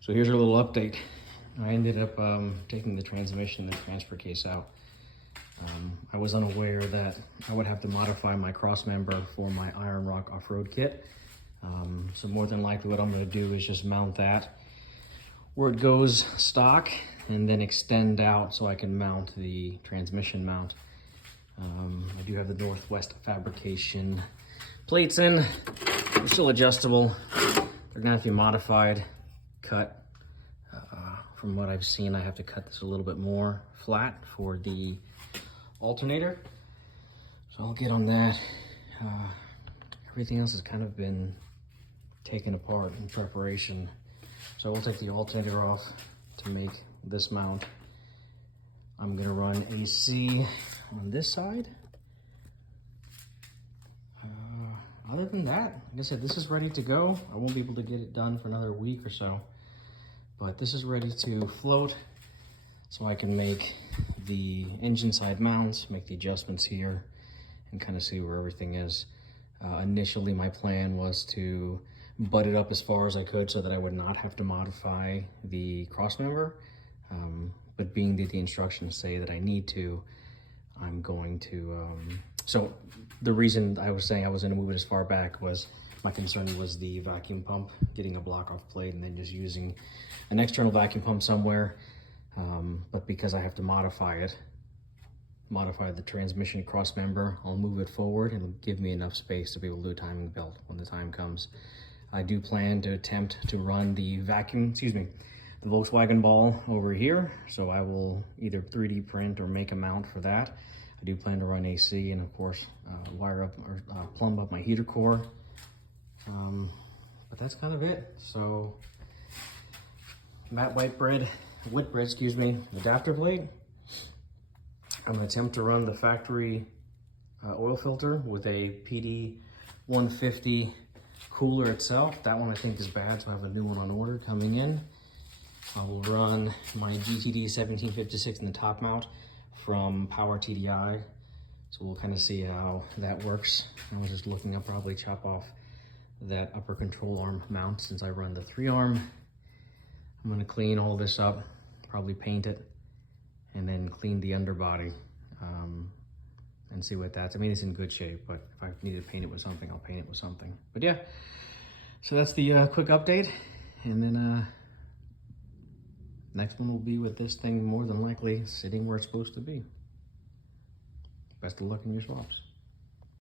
So here's a little update. I ended up taking the transmission and the transfer case out. I was unaware that I would have to modify my cross member for my Iron Rock off-road kit. So more than likely what I'm going to do is just mount that where it goes stock and then extend out so I can mount the transmission mount. I do have the Northwest fabrication plates in. They're still adjustable. They're gonna have to be modified, cut. From what I've seen, I have to cut this a little bit more flat for the alternator. So I'll get on that. Everything else has kind of been taken apart in preparation. So I will take the alternator off to make this mount. I'm gonna run AC on this side. Other than that, like I said, this is ready to go. I won't be able to get it done for another week or so, but this is ready to float so I can make the engine side mounts, make the adjustments here, and kind of see where everything is. Initially, my plan was to butt it up as far as I could so that I would not have to modify the cross member. But being that the instructions say that I need to, I'm going to, so the reason I was saying I was gonna move it as far back was my concern was the vacuum pump, getting a block off plate and then just using an external vacuum pump somewhere. But because I have to modify the transmission cross member, I'll move it forward and it'll give me enough space to be able to do a timing belt when the time comes. I do plan to attempt to run the the Volkswagen ball over here. So I will either 3D print or make a mount for that. I do plan to run AC and of course wire up or plumb up my heater core. But that's kind of it. So matte Whitbread, adapter plate. I'm gonna attempt to run the factory oil filter with a PD 150 cooler itself. That one I think is bad, so I have a new one on order coming in. I will run my GTD 1756 in the top mount from Power TDI. So we'll kind of see how that works. I was just looking up, probably chop off that upper control arm mount since I run the 3-arm. I'm gonna clean all this up, probably paint it, and then clean the underbody and see what that's. I mean, it's in good shape, but if I need to paint it with something, I'll paint it with something. But yeah, so that's the quick update. And then next one will be with this thing more than likely sitting where it's supposed to be. Best of luck in your swaps.